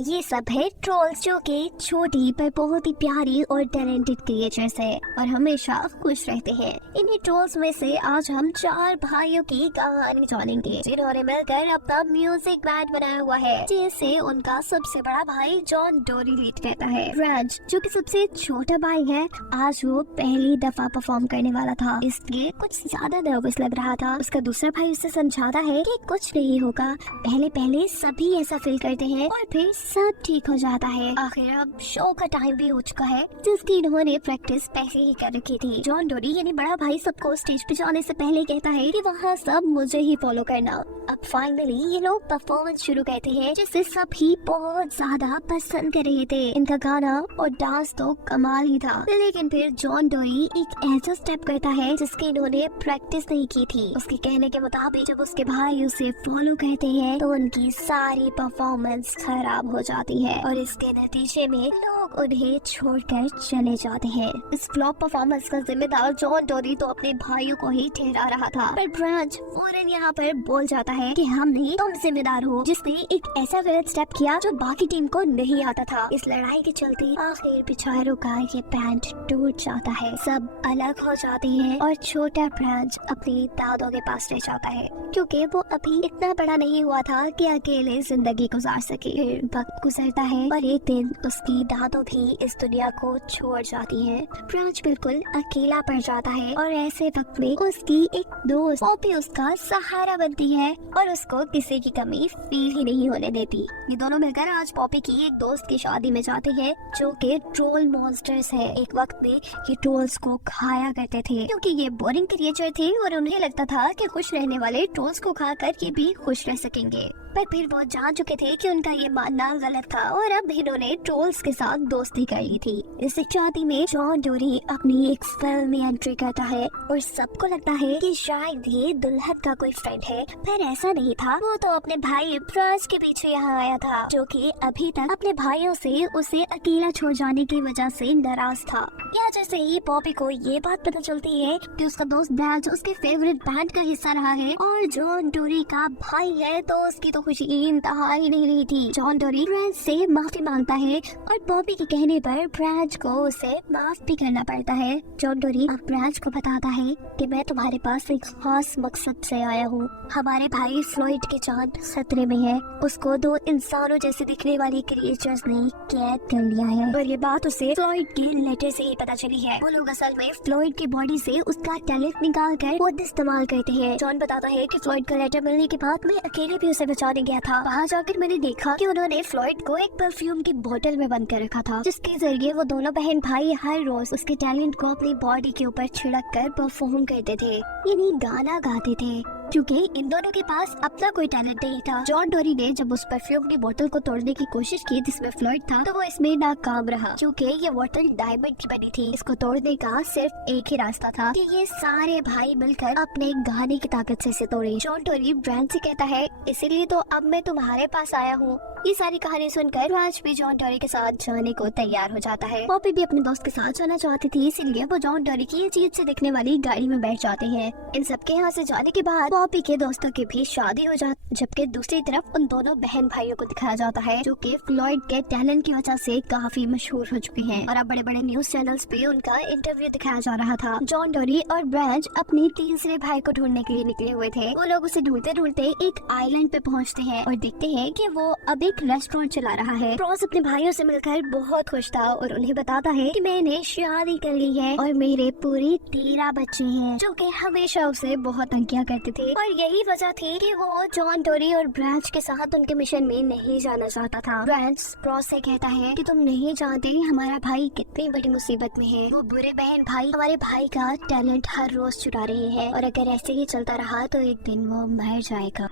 ये सब है ट्रोल्स, जो कि छोटी पर बहुत ही प्यारी और टैलेंटेड क्रिएचर्स है और हमेशा खुश रहते हैं। इन्हीं ट्रोल्स में से आज हम 4 भाइयों की कहानी जानेंगे जिन्होंने मिलकर अपना म्यूजिक बैंड बनाया हुआ है, जिसे उनका सबसे बड़ा भाई जॉन डोरी लीड करता है। राज जो कि सबसे छोटा भाई है, आज वो पहली दफा परफॉर्म करने वाला था, इसलिए कुछ ज्यादा नर्वस लग रहा था। उसका दूसरा भाई उसे समझाता है कि कुछ नहीं होगा, पहले पहले सभी ऐसा फील करते हैं और फिर सब ठीक हो जाता है। आखिर अब शो का टाइम भी हो चुका है, जिसकी इन्होंने प्रैक्टिस पहले ही कर रखी थी। जॉन डोरी यानी बड़ा भाई सबको स्टेज पे जाने से पहले कहता है कि वहाँ सब मुझे ही फॉलो करना। अब फाइनली ये लोग परफॉर्मेंस शुरू करते हैं, जिसे सभी बहुत ज्यादा पसंद कर रहे थे। इनका गाना और डांस तो कमाल ही था, लेकिन फिर जॉन डोरी एक ऐसा स्टेप करता है जिसकी इन्होंने प्रैक्टिस नहीं की थी। उसके कहने के मुताबिक जब उसके भाई उसे फॉलो करते हैं तो उनकी सारी परफॉर्मेंस खराब हो जाती है और इसके नतीजे में लोग उन्हें छोड़कर चले जाते हैं। इस फ्लॉप परफॉर्मेंस का जिम्मेदार जॉन डोरी तो अपने भाइयों को ही ठहरा रहा था, पर ब्रांच फौरन यहाँ पर बोल जाता है कि हम नहीं, तुम जिम्मेदार हो, जिसने एक ऐसा गलत स्टेप किया जो बाकी टीम को नहीं आता था। इस लड़ाई के चलते आखिर बेचारों का ये बैंड टूट जाता है, सब अलग हो जाते हैं और छोटा ब्रांच अपनी दादों के पास रह जाता है, क्योंकि वो अभी इतना बड़ा नहीं हुआ था कि अकेले जिंदगी गुजार सके। फिर वक्त गुजरता है और एक दिन उसकी दादों भी इस दुनिया को छोड़ जाती है। ब्रांच बिल्कुल अकेला पड़ जाता है और ऐसे वक्त में उसकी एक दोस्त पॉपी उसका सहारा बनती है और उसको किसी की कमी फील ही नहीं होने देती। ये दोनों मिलकर आज पॉपी की एक दोस्त की शादी में जाते हैं, जो कि ट्रोल मॉन्स्टर्स है। एक वक्त में ये ट्रोल्स को खाया करते थे, क्योंकि ये बोरिंग क्रिएचर थे और उन्हें लगता था कि खुश रहने वाले ट्रोल्स को खाकर ये भी खुश रह सकेंगे। पर फिर वो जान चुके थे कि उनका ये मानना गलत था और अब इन्होंने ट्रोल्स के साथ दोस्ती कर ली थी। इस शादी में जॉन डोरी अपनी एक फिल्म में एंट्री करता है और सबको लगता है कि शायद ये दुल्हन का कोई फ्रेंड है, पर ऐसा नहीं था। वो तो अपने भाई ब्रांच के पीछे यहाँ आया था, जो कि अभी तक अपने भाइयों से उसे अकेला छोड़ जाने की वजह से नाराज था। या जैसे ही पॉपी को ये बात पता चलती है कि उसका दोस्त ब्रांच उसके फेवरेट बैंड का हिस्सा रहा है और जॉन डोरी का भाई है, तो उसकी तो खुशी इंतहा ही नहीं रही थी। जॉन डोरी ब्रांच से माफी मांगता है और पॉपी के कहने पर ब्रांच को उसे माफ भी करना पड़ता है। जॉन डोरी अब ब्रांच को बताता है कि मैं तुम्हारे पास एक खास मकसद से आया हूँ। हमारे भाई फ्लॉयड की जान खतरे में है, उसको 2 इंसानों जैसे दिखने वाली क्रिएचर्स ने कैद कर लिया है और ये बात उसे फ्लॉयड के लेटर से ही पता चली है। वो लोग असल में फ्लॉयड की बॉडी से उसका टैलेंट निकाल कर खुद इस्तेमाल करते हैं। जॉन बताता है कि फ्लॉयड का लेटर मिलने के बाद मैं अकेले भी उसे बचाने गया था। वहाँ जाकर मैंने देखा कि उन्होंने फ्लॉयड को एक परफ्यूम की बोतल में बंद कर रखा था, जिसके जरिए वो दोनों बहन भाई हर रोज उसके टैलेंट को अपनी बॉडी के ऊपर छिड़क कर परफॉर्म करते थे, यानी गाना गाते थे, क्योंकि इन दोनों के पास अपना कोई टैलेंट नहीं था। जॉन डोरी ने जब उस परफ्यूम की बोतल को तोड़ने की कोशिश की जिसमें फ्लॉयड था, तो वो इसमें नाकाम रहा, क्योंकि ये बोतल डायमंड की बनी थी। इसको तोड़ने का सिर्फ एक ही रास्ता था कि ये सारे भाई मिलकर अपने गाने की ताकत से इसे तोड़े। जॉन डोरी ब्रांच से कहता है, इसीलिए तो अब मैं तुम्हारे पास आया हूँ। ये सारी कहानी सुनकर राज भी जॉन डोरी के साथ जाने को तैयार हो जाता है। पॉपी भी अपने दोस्त के साथ जाना चाहती थी, इसीलिए वो जॉन डोरी की अजीब से दिखने वाली गाड़ी में बैठ जाते हैं। इन सबके यहाँ से जाने के बाद पॉपी के दोस्तों की भी शादी हो जाती, जबकि दूसरी तरफ उन दोनों बहन भाइयों को दिखाया जाता है, जो कि फ्लॉयड के टैलेंट की वजह से काफी मशहूर हो चुके हैं और अब बड़े बड़े न्यूज चैनल्स पे उनका इंटरव्यू दिखाया जा रहा था। जॉन डोरी और ब्रांच अपने तीसरे भाई को ढूंढने के लिए निकले हुए थे। वो लोग उसे ढूंढते ढूंढते एक आइलैंड पे पहुँचते हैं और देखते हैं कि वो अब एक रेस्टोरेंट चला रहा है। रॉस अपने भाइयों से मिलकर बहुत खुश था और उन्हें बताता है कि मैंने शादी कर ली है और मेरे पूरे 13 बच्चे हैं, जो कि हमेशा उसे बहुत तंग किया करते थे और यही वजह थी कि वो जॉन डोरी और ब्रांच के साथ उनके मिशन में नहीं जाना चाहता था। ब्रांच रॉस से कहता है कि तुम नहीं जानते हमारा भाई कितनी बड़ी मुसीबत में है। वो बुरे बहन भाई हमारे भाई का टैलेंट हर रोज चुरा रहे हैं और अगर ऐसे ही चलता रहा तो एक दिन वो मर जाएगा।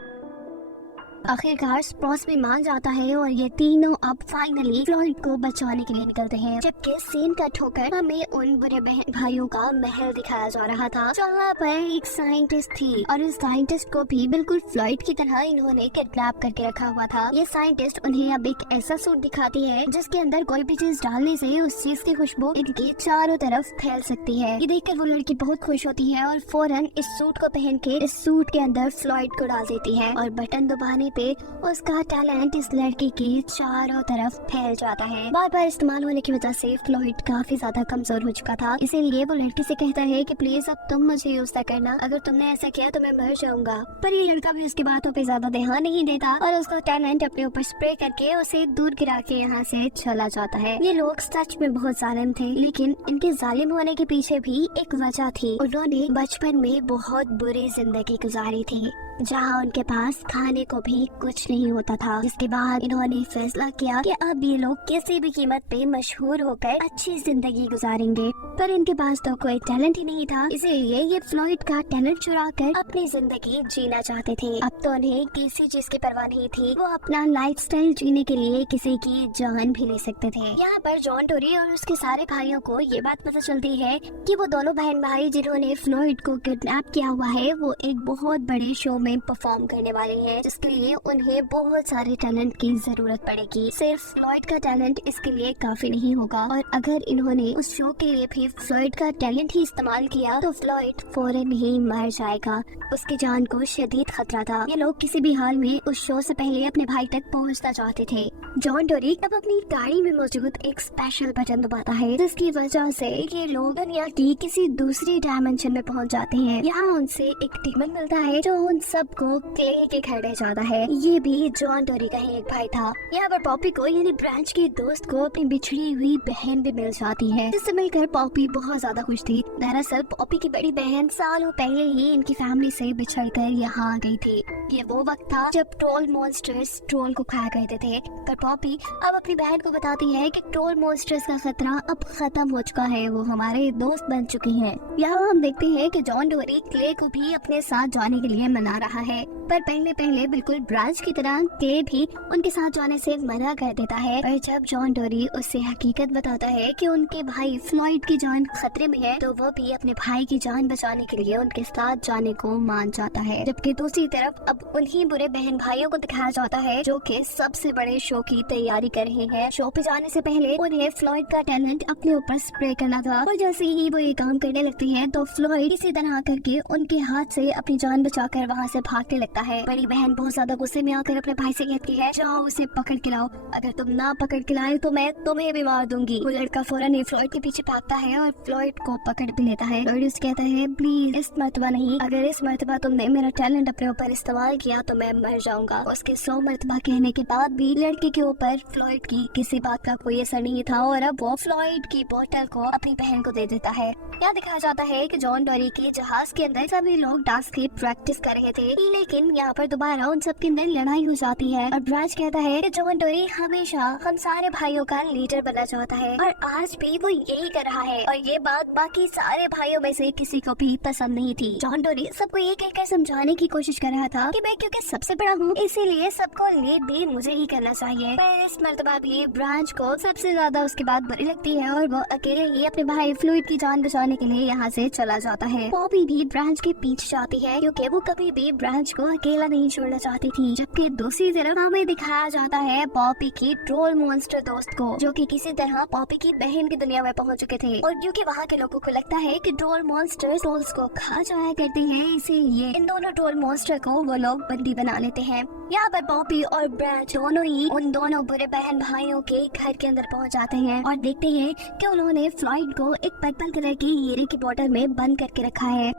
आखिरकार स्प्रॉस भी मान जाता है और ये तीनों अब फाइनली फ्लॉयड को बचाने के लिए निकलते हैं, जबकि सीन कट होकर हमें उन बुरे बहन भाइयों का महल दिखाया जा रहा था, जहाँ पर एक साइंटिस्ट थी और इस साइंटिस्ट को भी बिल्कुल फ्लॉयड की तरह इन्होंने किडनैप करके रखा हुआ था। ये साइंटिस्ट उन्हें अब एक ऐसा सूट दिखाती है जिसके अंदर कोई भी चीज डालने से उस चीज की खुशबू इनके चारों तरफ फैल सकती है। ये देखकर वो लड़की बहुत खुश होती है और फौरन इस सूट को पहन के इस सूट के अंदर फ्लॉयड को डाल देती है और बटन दबाने करते उसका टैलेंट इस लड़की के चारों तरफ फैल जाता है। बार बार इस्तेमाल होने की वजह से फ्लॉयड काफी ज्यादा कमजोर हो चुका था, इसीलिए वो लड़की से कहता है कि प्लीज अब तुम मुझे यूज करना, अगर तुमने ऐसा किया तो मैं मर जाऊंगा। पर ये लड़का भी उसकी बातों पे ज्यादा ध्यान नहीं देता और उसका टैलेंट अपने ऊपर स्प्रे करके उसे दूर गिरा के यहाँ से चला जाता है। ये लोग सच में बहुत जालिम थे, लेकिन इनके जालिम होने के पीछे भी एक वजह थी। उन्होंने बचपन में बहुत बुरी जिंदगी गुजारी थी, जहाँ उनके पास खाने को भी कुछ नहीं होता था, जिसके बाद इन्होंने फैसला किया कि अब ये लोग किसी भी कीमत पे मशहूर होकर अच्छी जिंदगी गुजारेंगे। पर इनके पास तो कोई टैलेंट ही नहीं था, इसीलिए ये फ्लॉयड का टैलेंट चुरा कर अपनी जिंदगी जीना चाहते थे। अब तो उन्हें किसी चीज की परवाह नहीं थी, वो अपना लाइफस्टाइल जीने के लिए किसी की जान भी ले सकते थे। यहाँ पर जॉन टोरी और उसके सारे भाइयों को ये बात पता चलती है कि वो दोनों बहन भाई जिन्होंने फ्लॉयड को किडनैप किया हुआ है, वो एक बहुत बड़े शो में परफॉर्म करने वाले हैं, जिसके लिए उन्हें बहुत सारे टैलेंट की जरूरत पड़ेगी। सिर्फ फ्लॉयड का टैलेंट इसके लिए काफी नहीं होगा, और अगर इन्होंने उस शो के लिए भी फ्लॉयड का टैलेंट ही इस्तेमाल किया तो फ्लॉयड फौरन ही मर जाएगा, उसकी जान को शदीद खतरा था। ये लोग किसी भी हाल में उस शो से पहले अपने भाई तक पहुंचना चाहते थे। जॉन डोरी अब अपनी गाड़ी में मौजूद एक स्पेशल बटन दबाता है, जिसकी वजह से ये लोग दुनिया की किसी दूसरी डायमेंशन में पहुंच जाते हैं। यहाँ उनसे एक टिकट मिलता है जो उन सबको क्ले के घर ले जाता है। ये भी जॉन डोरी का ही एक भाई था। यहाँ पर पॉपी को यानी ब्रांच के दोस्त को अपनी बिछड़ी हुई बहन भी मिल जाती है, जिससे मिलकर पॉपी बहुत ज्यादा खुश थी। दरअसल पॉपी की बड़ी बहन सालों पहले ही इनकी फैमिली से बिछड़कर यहाँ आ गई थी। ये वो वक्त था जब ट्रोल मॉन्स्टर्स ट्रोल को खाया करते थे, पर पॉपी अब अपनी बहन को बताती है कि ट्रोल मॉन्स्टर्स का खतरा अब खत्म हो चुका है, वो हमारे दोस्त बन चुके हैं। यहाँ हम देखते हैं कि जॉन डोरी क्ले को भी अपने साथ जाने के लिए मना रहा है, पर पहले बिल्कुल ब्रांच की तरह क्ले भी उनके साथ जाने से मना कर देता है। पर जब जॉन डोरी उससे हकीकत बताता है कि उनके भाई फ्लॉयड की जान खतरे में है, तो वो भी अपने भाई की जान बचाने के लिए उनके साथ जाने को मान जाता है। जबकि दूसरी तरफ अब उन्हीं बुरे बहन भाइयों को दिखाया जाता है जो कि सबसे बड़े शो की तैयारी कर रहे हैं। शो पे जाने से पहले उन्हें फ्लॉयड का टैलेंट अपने ऊपर स्प्रे करना था, और जैसे ही वो ये काम करने लगते हैं तो फ्लॉयड इसी तरह करके उनके हाथ से अपनी जान बचाकर वहाँ से भागने लगता है। बड़ी बहन बहुत ज्यादा गुस्से में आकर अपने भाई से कहती है, जाओ उसे पकड़ के लाओ, अगर तुम ना पकड़ के लाए तो मैं तुम्हें भी मार दूंगी। वो लड़का फौरन ही फ्लॉयड के पीछे भागता है और फ्लॉयड को पकड़ भी लेता है। फ्लॉयड उससे कहता है, प्लीज इस मर्तबा नहीं, अगर इस मर्तबा तुमने मेरा टैलेंट अपने ऊपर इस्तेमाल किया तो मैं मर जाऊंगा। उसके 100 मर्तबा कहने के बाद भी लड़के के ऊपर फ्लॉयड की किसी बात का कोई असर नहीं था, और अब वो फ्लॉयड की बोतल को अपनी बहन को दे देता है। यहाँ दिखाया जाता है कि जॉन डोरी के जहाज के अंदर सभी लोग डांस की प्रैक्टिस कर रहे थे, लेकिन यहाँ पर दोबारा उन सब के अंदर लड़ाई हो जाती है और ब्रांच कहता है कि जॉन डोरी हमेशा हम सारे भाइयों का लीडर बनना चाहता है, और आज भी वो यही कर रहा है। और ये बात बाकी सारे भाइयों में से किसी को भी पसंद नहीं थी। जॉन डोरी सबको ये कहकर समझाने की कोशिश कर रहा था कि मैं क्योंकि सबसे बड़ा हूँ, इसीलिए सबको लीड भी मुझे ही करना चाहिए। पर इस मर्तबा भी ब्रांच को सबसे ज्यादा उसकी बात बुरी लगती है, और वो अकेले ही अपने भाई फ्लूइड की जान बचाने के लिए यहाँ से चला जाता है। पॉपी भी ब्रांच के पीछे जाती है, क्योंकि वो कभी भी ब्रांच को अकेला नहीं छोड़ना चाहती थी। जबकि दूसरी तरफ हमें दिखाया जाता है पॉपी की ट्रोल मॉन्स्टर दोस्त को, जो कि किसी तरह पॉपी की बहन की दुनिया में पहुंच चुके थे, और क्योंकि वहाँ के लोगों को लगता है कि ट्रोल मॉन्स्टर ट्रोल्स को खा जाया करते हैं, इसीलिए इन दोनों ट्रोल मॉन्स्टर को वो लोग बंदी बना लेते हैं। यहाँ पर पॉपी और ब्रांच दोनों ही उन दोनों बुरे बहन भाइयों के घर के अंदर पहुंच जाते हैं और देखते हैं कि उन्होंने फ्लॉयड को एक पर्पल कलर की हीरे की बोतल में बंद करके रखा है।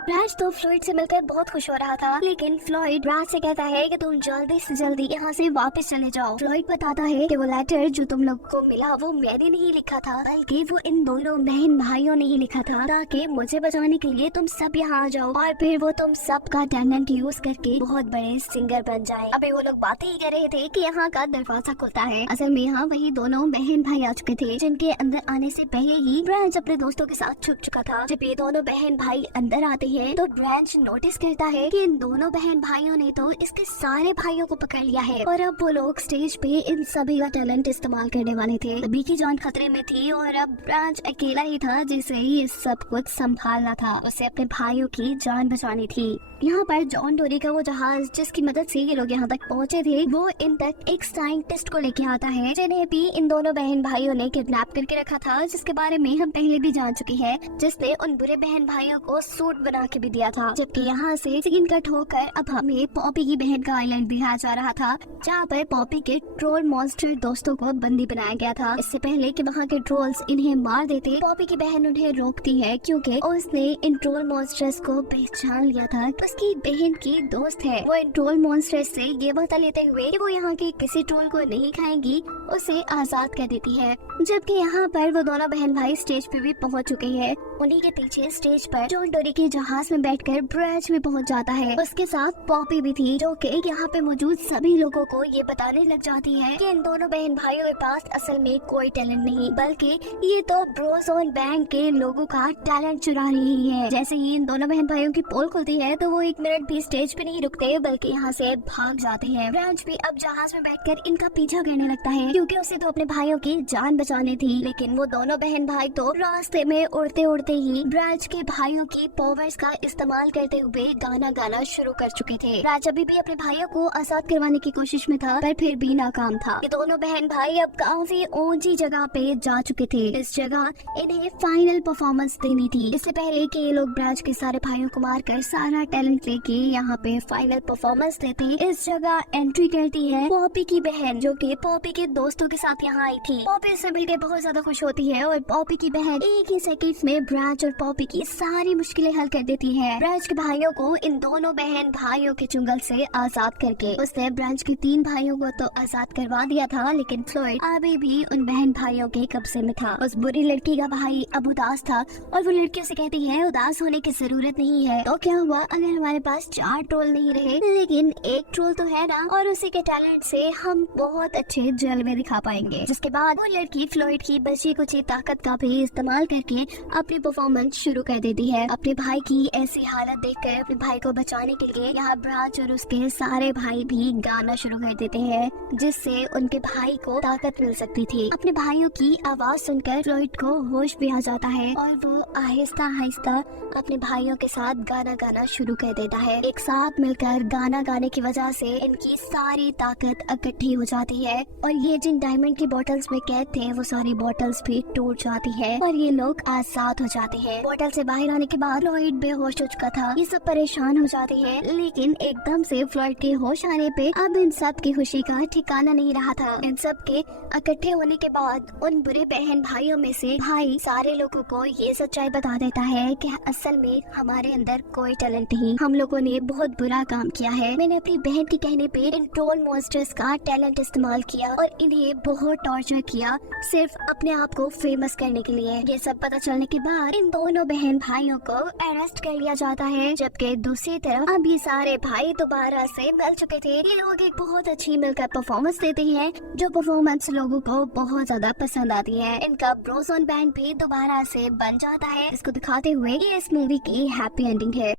ब्रांच तो फ्लॉयड से मिलकर बहुत खुश हो रहा था, लेकिन फ्लॉयड ब्रांच से कहता है कि तुम जल्दी से जल्दी यहाँ से वापस चले जाओ। फ्लॉयड बताता है कि वो लेटर जो तुम लोग को मिला वो मैंने नहीं लिखा था, बल्कि वो इन दोनों बहन भाइयों ने ही लिखा था, ताकि मुझे बचाने के लिए तुम सब यहाँ आ जाओ और फिर वो तुम सब का टैलेंट यूज करके बहुत बड़े सिंगर बन जाए। अबे वो लोग बातें ही कर रहे थे कि यहाँ का दरवाजा खुलता है। असल में यहाँ वही दोनों बहन भाई आ चुके थे, जिनके अंदर आने से पहले ही ब्रांच अपने दोस्तों के साथ छुप चुका था। जब ये दोनों बहन भाई अंदर आते हैं तो ब्रांच नोटिस करता है कि इन दोनों बहन भाइयों ने तो इसके सारे भाइयों को पकड़ लिया है, और अब वो लोग स्टेज पे इन सभी का टैलेंट इस्तेमाल करने वाले थे। सभी की जान खतरे में थी और अब ब्रांच अकेला ही था जिसे ये सब कुछ संभालना था, उसे अपने भाइयों की जान बचानी थी। यहाँ पर जॉन डोरी का वो जहाज जिसकी मदद से ये लोग यहाँ तक पहुँचे थे, वो इन तक एक साइंटिस्ट को लेके आता है, जिन्हें भी इन दोनों बहन भाइयों ने किडनैप करके रखा था, जिसके बारे में हम पहले भी जान चुके हैं, जिसने उन बुरे बहन भाइयों को सूट बना के भी दिया था। जबकि यहाँ से सीन कट होकर अब हमें पॉपी की बहन का आइलैंड दिखाया जा रहा था, जहाँ पर पॉपी के ट्रोल मॉन्स्टर दोस्तों को बंदी बनाया गया था। इससे पहले कि वहाँ के ट्रोल्स इन्हें मार देते, पॉपी की बहन उन्हें रोकती है क्योंकि उसने इन ट्रोल मॉन्स्टर्स को पहचान लिया था। उसकी बहन की दोस्त है। वो इन ट्रोल मॉन्स्टर्स से ये बता लेते हुए कि वो यहाँ के किसी ट्रोल को नहीं खाएंगी, उसे आजाद कर देती है। जबकि यहाँ पर वो दोनों बहन भाई स्टेज पे भी पहुँच चुके हैं। उन्हीं के पीछे स्टेज पर जॉन डोरी के जहाज में बैठकर ब्रैज भी पहुँच जाता है। उसके साथ पॉपी भी थी, जो कि यहाँ पे मौजूद सभी लोगों को ये बताने लग जाती है कि इन दोनों बहन भाइयों के पास असल में कोई टैलेंट नहीं, बल्कि ये तो ब्रोजोन बैंक के लोगों का टैलेंट चुरा रही है। जैसे ही इन दोनों बहन भाइयों की पोल खुलती है तो वो 1 मिनट भी स्टेज पे नहीं रुकते, बल्कि यहाँ से भाग जाते हैं। ब्रैज भी अब जहाज में बैठकर इनका पीछा करने लगता है, क्योंकि उसे तो अपने भाइयों की जान बचानी थी। लेकिन वो दोनों बहन भाई तो रास्ते में उड़ते उड़ते ही ब्रैज के भाइयों की पावर्स का इस्तेमाल करते हुए गाना गाना शुरू कर चुके थे। ब्रैज अभी भी अपने भाइयों को आजाद करवाने की कोशिश में था, पर फिर भी नाकाम था। ये दोनों बहन भाई अब काफी ऊंची जगह पे जा चुके थे। इस जगह इन्हें फाइनल परफॉर्मेंस देनी थी। इससे पहले कि ये लोग ब्रैज के सारे भाइयों को मारकर सारा टैलेंट लेके यहाँ पे फाइनल परफॉर्मेंस देते, इस जगह एंट्री करती है पॉपी की बहन, जो कि पॉपी के दोस्तों के साथ यहाँ आई थी। पॉपी से मिलकर बहुत ज्यादा खुश होती है और पॉपी की बहन एक ही सेकंड में ब्रैज और पॉपी की सारी मुश्किलें हल कर देती है। ब्रैज के भाइयों को इन दोनों बहन भाइयों के चुंगल से आजाद करके उसने ब्रैज के 3 भाइयों को तो आजाद करवा दिया था, लेकिन फ्लॉयड अभी भी उन बहन भाइयों के कब्जे में था। उस बुरी लड़की का भाई अब उदास था और वो लड़की उसे कहती है उदास होने की जरूरत नहीं है। तो क्या हुआ अगर हमारे पास 4 ट्रोल नहीं रहे, लेकिन एक ट्रोल तो है ना, और उसी के टैलेंट से हम बहुत अच्छे जलवे दिखा पाएंगे। जिसके बाद वो लड़की फ्लॉयड की बची कुची ताकत का भी इस्तेमाल करके अपनी परफॉर्मेंस शुरू कर देती है। अपने भाई की ऐसी हालत देखकर अपने भाई को बचाने के लिए यहाँ ब्रैज और उसके सारे भाई भी गाना शुरू कर देते हैं, जिससे उनके भाई को ताकत मिल सकती थी। अपने भाइयों की आवाज सुनकर फ्लॉयड को होश भी आ जाता है और वो आहिस्ता आहिस्ता अपने भाइयों के साथ गाना गाना शुरू कर देता है। एक साथ मिलकर गाना गाने की वजह से इनकी सारी ताकत इकट्ठी हो जाती है और ये जिन डायमंड की बोतल्स में कैद थे वो सारी बोतल्स भी टूट जाती है और ये लोग आजाद हो जाते हैं। बोतल से बाहर आने के बाद फ्लॉयड बेहोश हो चुका था। ये सब परेशान हो जाते हैं, लेकिन एकदम से फ्लॉयड के होश आने पे अब इन सब की खुशी का ठिकाना नहीं रहा था। इन सब के इकट्ठे होने के बाद उन बुरे बहन भाइयों में से भाई सारे लोगों को ये सच्चाई बता देता है कि असल में हमारे अंदर कोई टैलेंट नहीं, हम लोगों ने बहुत बुरा काम किया है। मैंने अपनी बहन के कहने पे इन ट्रोल मॉन्स्टर्स का टैलेंट इस्तेमाल किया और इन्हें बहुत टॉर्चर किया, सिर्फ अपने आप को फेमस करने के लिए। ये सब पता चलने के बाद इन दोनों बहन भाइयों को अरेस्ट कर लिया जाता है। जबकि दूसरी तरफ अब ये सारे भाई दोबारा से मिल चुके थे। ये लोग एक बहुत अच्छी मिलकर परफॉर्मेंस देते हैं, जो परफॉर्मेंस लोगों को बहुत ज्यादा पसंद आती है। इनका ब्रोजोन बैंड भी दोबारा से बन जाता है, इसको दिखाते हुए ये इस मूवी की हैप्पी एंडिंग है।